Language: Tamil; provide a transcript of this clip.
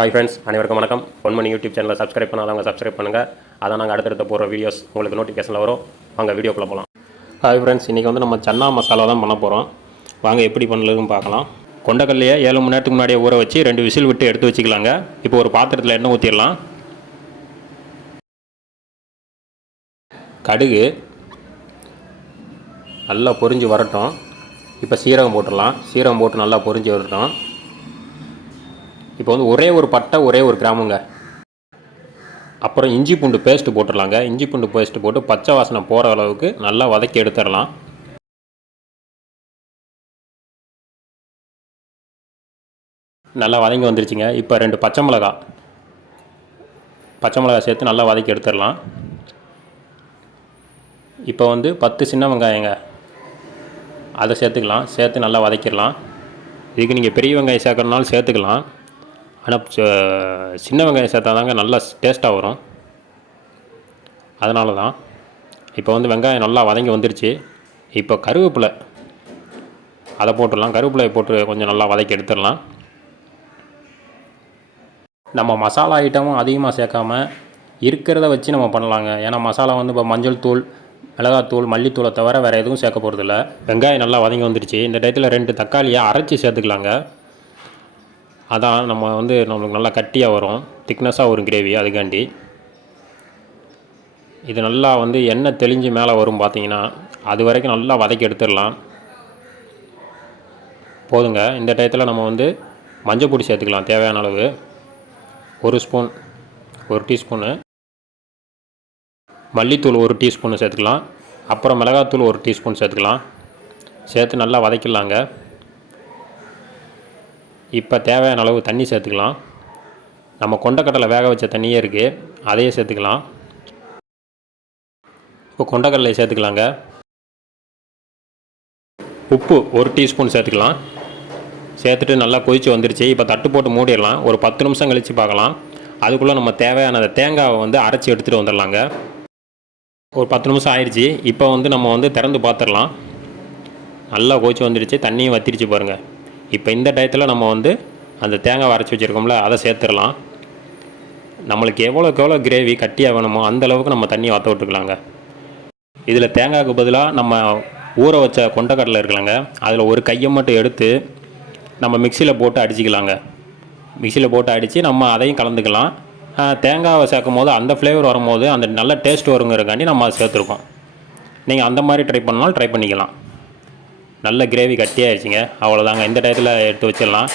ஹாய் ஃப்ரெண்ட்ஸ், அனைவருக்கும் வணக்கம். பொன்மணி யூடியூப் சேனலை சப்ஸ்கிரைப் பண்ணாதவங்க சப்ஸ்கிரைப் பண்ணுங்கள். அதான் நாங்கள் அடுத்தடுத்த போகிற வீடியோஸ் உங்களுக்கு நோட்டிஃபிகேஷனில் வரும். வாங்க வீடியோக்குள்ளே போகலாம். ஹாய் ஃப்ரெண்ட்ஸ், இன்றைக்கி வந்து நம்ம சன்னா மசாலா தான் பண்ண போகிறோம். வாங்க எப்படி பண்ணலன்னு பார்க்கலாம். கொண்டக்கல்லையே 7 மணி நேரத்துக்கு முன்னாடியே ஊற வச்சு 2 விசில் விட்டு எடுத்து வச்சுக்கலாங்க. இப்போ ஒரு பாத்திரத்தில் எண்ணெய் ஊற்றிடலாம். கடுகு நல்லா பொரிஞ்சு வரட்டும். இப்போ சீரகம் போட்டுடலாம். சீரகம் போட்டு நல்லா பொரிஞ்சு வரட்டும். இப்போ வந்து ஒரே ஒரு பட்டை, ஒரே ஒரு கிராமுங்க. அப்புறம் இஞ்சி பூண்டு பேஸ்ட்டு போட்டுடலாங்க. இஞ்சி பூண்டு பேஸ்ட்டு போட்டு பச்சை வாசனை போகிற அளவுக்கு நல்லா வதக்கி எடுத்துடலாம். நல்லா வதங்கி வந்துருச்சுங்க. இப்போ 2 பச்சை மிளகா சேர்த்து நல்லா வதக்கி எடுத்துடலாம். இப்போ வந்து 10 சின்ன வெங்காயங்க, அதை சேர்த்துக்கலாம். சேர்த்து நல்லா வதக்கிடலாம். இதுக்கு நீங்கள் பெரிய வெங்காயம் சேர்க்கறனாலும் சேர்த்துக்கலாம். ஆனால் சின்ன வெங்காயம் சேர்த்தா தாங்க நல்லா டேஸ்ட்டாக வரும். அதனால தான். இப்போ வந்து வெங்காயம் நல்லா வதங்கி வந்துருச்சு. இப்போ கருவேப்பிலை அதை போட்டுடலாம். கருவேப்பிலையை போட்டு கொஞ்சம் நல்லா வதக்கி எடுத்துடலாம். நம்ம மசாலா ஐட்டமும் அதிகமாக சேர்க்காமல் இருக்கிறத வச்சு நம்ம பண்ணலாங்க. ஏன்னா மசாலா வந்து இப்போ மஞ்சள் தூள், மிளகாத்தூள், மல்லித்தூளை தவிர வேறு எதுவும் சேர்க்க போகிறதில்ல. வெங்காயம் நல்லா வதங்கி வந்துருச்சு. இந்த டயத்தில் 2 தக்காளியை அரைச்சி சேர்த்துக்கலாங்க. அதான் நம்ம வந்து நம்மளுக்கு நல்லா கட்டியாக வரும், திக்னஸாக வரும் கிரேவி. அதுக்காண்டி இது நல்லா வந்து எண்ணெய் தெளிஞ்சு மேலே வரும் பார்த்தீங்கன்னா, அது வரைக்கும் நல்லா வதக்கி எடுத்துடலாம். போதுங்க. இந்த டயத்தில் நம்ம வந்து மஞ்சள் பொடி சேர்த்துக்கலாம். தேவையான அளவு 1 ஸ்பூன், 1 டீஸ்பூனு. மல்லித்தூள் 1 டீஸ்பூனு சேர்த்துக்கலாம். அப்புறம் மிளகாத்தூள் 1 டீஸ்பூன் சேர்த்துக்கலாம். சேர்த்து நல்லா வதக்கிடலாங்க. இப்போ தேவையான அளவு தண்ணி சேர்த்துக்கலாம். நம்ம கொண்டக்கடலை வேக வச்ச தண்ணியே இருக்குது, அதையே சேர்த்துக்கலாம். இப்போ கொண்டக்கடலை சேர்த்துக்கலாங்க. உப்பு 1 டீஸ்பூன் சேர்த்துக்கலாம். சேர்த்துட்டு நல்லா கொதித்து வந்துருச்சு. இப்போ தட்டு போட்டு மூடிடலாம். ஒரு 10 நிமிஷம் கழித்து பார்க்கலாம். அதுக்குள்ளே நம்ம தேவையான தேங்காவை வந்து அரைச்சி எடுத்துகிட்டு வந்துடலாங்க. ஒரு 10 நிமிஷம் ஆயிடுச்சு. இப்போ வந்து நம்ம வந்து திறந்து பார்த்துடலாம். நல்லா கொதித்து வந்துடுச்சு. தண்ணியும் வற்றிடுச்சு பாருங்கள். இப்போ இந்த டயத்தில் நம்ம வந்து அந்த தேங்காய் அரைச்சி வச்சுருக்கோம்ல, அதை சேர்த்துடலாம். நம்மளுக்கு எவ்வளோக்கு எவ்வளோ கிரேவி கட்டியாக வேணுமோ அந்தளவுக்கு நம்ம தண்ணியை வற்ற விட்டுக்கலாங்க. இதில் தேங்காய்க்கு பதிலாக நம்ம ஊற வச்ச கொண்டக்கடலை இருக்கலாங்க, அதில் ஒரு கையை மட்டும் எடுத்து நம்ம மிக்சியில் போட்டு அடிச்சிக்கலாங்க. மிக்சியில் போட்டு அடித்து நம்ம அதையும் கலந்துக்கலாம். தேங்காவை சேர்க்கும் போது அந்த ஃப்ளேவர் வரும்போது அந்த நல்ல டேஸ்ட் வருங்கிறக்காண்டி நம்ம அதை சேர்த்துருக்கோம். நீங்கள் அந்த மாதிரி ட்ரை பண்ணாலும் ட்ரை பண்ணிக்கலாம். நல்ல கிரேவி கட்டியாகிடுச்சிங்க. அவ்வளோதாங்க. இந்த டயத்தில் எடுத்து வச்சிடலாம்.